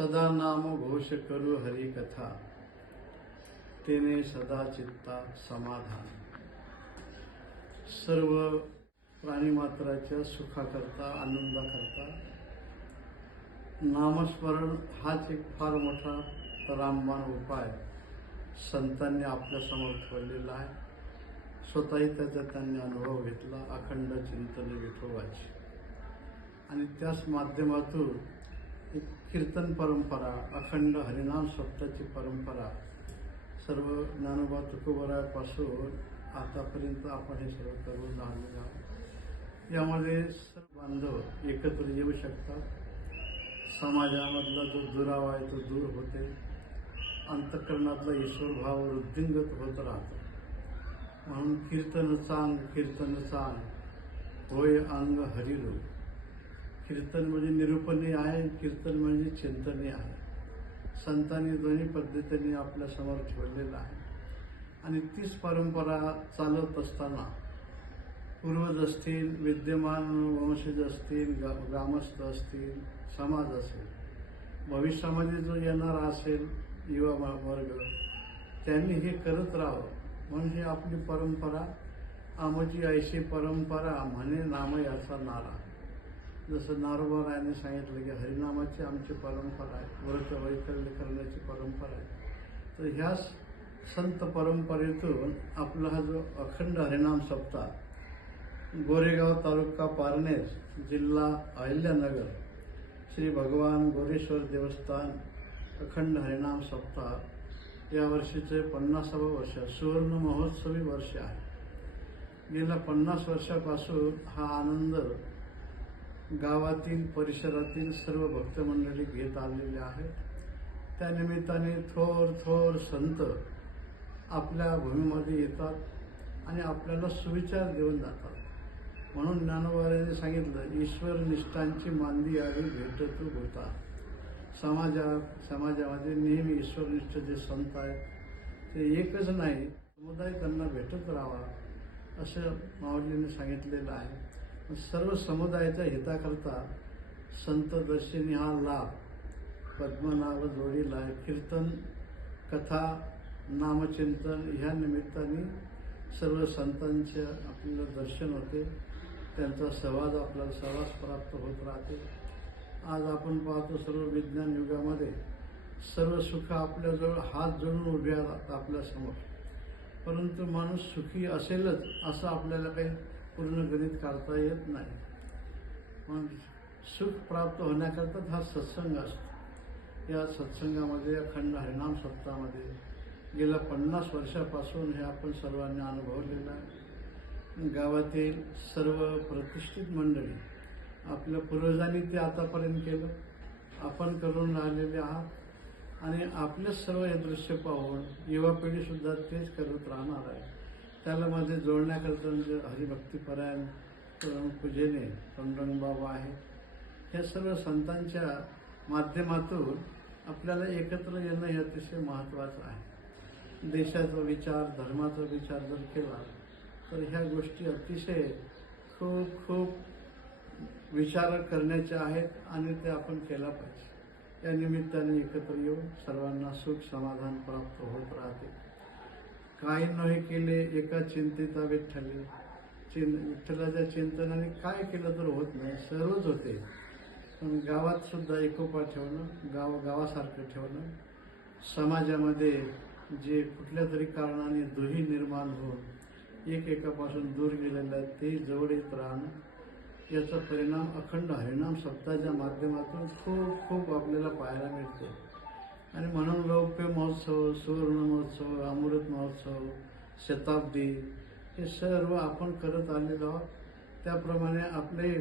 सदा नाम घोष करू हरी कथा, तेने सदा चित्ता समाधान। सर्व प्राणीमात्राच्या सुखाकरता, आनंदाकरता नामस्मरण हाच एक फार मोठा रामबाण उपाय संतांनी आपल्यासमोर ठेवलेला आहे। स्वतःही त्याचा त्यांनी अनुभव घेतला, अखंड चिंतन विठोबाची। आणि त्याच माध्यमातून एक कीर्तन परंपरा, अखंड हरिनाम सप्ताची परंपरा सर्व ज्ञानोबा तुकोबरापासून आतापर्यंत आपण हे सर्व करून राहिलेलो आहोत। यामध्ये सर्व बांधव एकत्र येऊ शकतात। समाजामधला जो दुरावा आहे तो दूर होते, अंतःकरणातला ईश्वरभाव वृद्धिंगत होत राहतो। म्हणून कीर्तन चांग होय अंग हरिरूप। कीर्तन म्हणजे निरूपणीय आहे, कीर्तन म्हणजे चिंतनीय आहे। संतांनी दोन्ही पद्धतीने आपल्या समोर ठेवलेलं आहे। आणि तीच परंपरा चालत असताना पूर्वज असतील, विद्यमान वंशज असतील, ग्रामस्थ असतील, समाज असेल, भविष्यामध्ये जो येणारा असेल युवा वर्ग, त्यांनी हे करत राहावं। म्हणजे आपली परंपरा आमची ऐशी परंपरा म्हणे नाम याचा नारा। जसं नारोबारायांनी सांगितलं की हरिनामाची आमची परंपरा आहे, व्रत वैकल्य करण्याची परंपरा आहे। तर ह्या संत परंपरेतून आपला हा जो अखंड हरिनाम सप्ताह गोरेगाव तालुका पारनेर जिल्हा अहिल्यानगर श्री भगवान गोरेश्वर देवस्थान अखंड हरिनाम सप्ताह या वर्षीचे 50वे वर्ष, सुवर्ण महोत्सवी वर्ष आहे। गेल्या 50 वर्षापासून हा आनंद गावातील परिसरातील सर्व भक्तमंडळी घेत आलेले आहेत। त्यानिमित्ताने थोर संत आपल्या भूमीमध्ये येतात आणि आपल्याला सुविचार देऊन जातात। म्हणून ज्ञानोबारायांनी सांगितलं, ईश्वर निष्ठांची मांदी आली भेटतू होता। समाजामध्ये नेहमी ईश्वरनिष्ठ जे संत आहेत ते एकच नाही, समुदाय त्यांना भेटत राहावा असं माऊलींनी सांगितलेलं आहे। सर्व समुदायाच्या हिताकरता संत दर्शनी हा लाभ पद्मनाभ जोडीला कीर्तन, कथा, नामचिंतन ह्या निमित्ताने सर्व संतांचे आपल्याला दर्शन होते, त्यांचा सहवास आपल्याला सहवास प्राप्त होत राहते। आज आपण पाहतो सर्व विज्ञान युगामध्ये सर्व सुख आपल्याजवळ हात जोडून उभे राहतात आपल्यासमोर, परंतु माणूस सुखी असेलच असं आपल्याला काही पूर्ण गणित काढता येत नाही। मग सुख प्राप्त होण्याकरता हा सत्संग असतो। या सत्संगामध्ये अखंड हरिनाम सप्ताहामध्ये गेल्या 50 वर्षापासून हे आपण सर्वांनी अनुभवलेलं आहे। गावातील सर्व प्रतिष्ठित मंडळी, आपल्या पूर्वजांनी ते आतापर्यंत केलं, आपण करून राहिलेले आहात आणि आपले सर्व हे दृश्य पाहून युवा पिढीसुद्धा तेच करत राहणार आहे। त्याला मध्ये जोडण्याकरता म्हणजे हरिभक्तीपरायण पूजेने पंडरंगबाबा आहे, ह्या सर्व संतांच्या माध्यमातून आपल्याला एकत्र येणं हे अतिशय महत्त्वाचं आहे। देशाचा विचार, धर्माचा विचार जर केला तर ह्या गोष्टी अतिशय खूप विचार करण्याच्या आहेत आणि ते आपण केला पाहिजे। या निमित्ताने एकत्र येऊन सर्वांना सुख समाधान प्राप्त होत राहते। काही नव्हे केले एका चिंतिता विठ्ठले, विठ्ठलाच्या चिंतनाने काय केलं तर होत नाही, सर्वच होते। पण गावात सुद्धा एकोपा ठेवणं, गावासारखं ठेवणं, समाजामध्ये जे कुठल्या तरी कारणाने दुही निर्माण होऊन एकापासून दूर गेलेलं आहे ते जवळ येत राहणं, याचा परिणाम अखंड हरिनाम सप्ताहाच्या माध्यमातून खूप आपल्याला पाहायला मिळते। आणि म्हणून रौप्य महोत्सव, सुवर्ण महोत्सव, अमृत महोत्सव, शताब्दी हे सर्व आपण करत आलेलो आहोत। त्याप्रमाणे आपले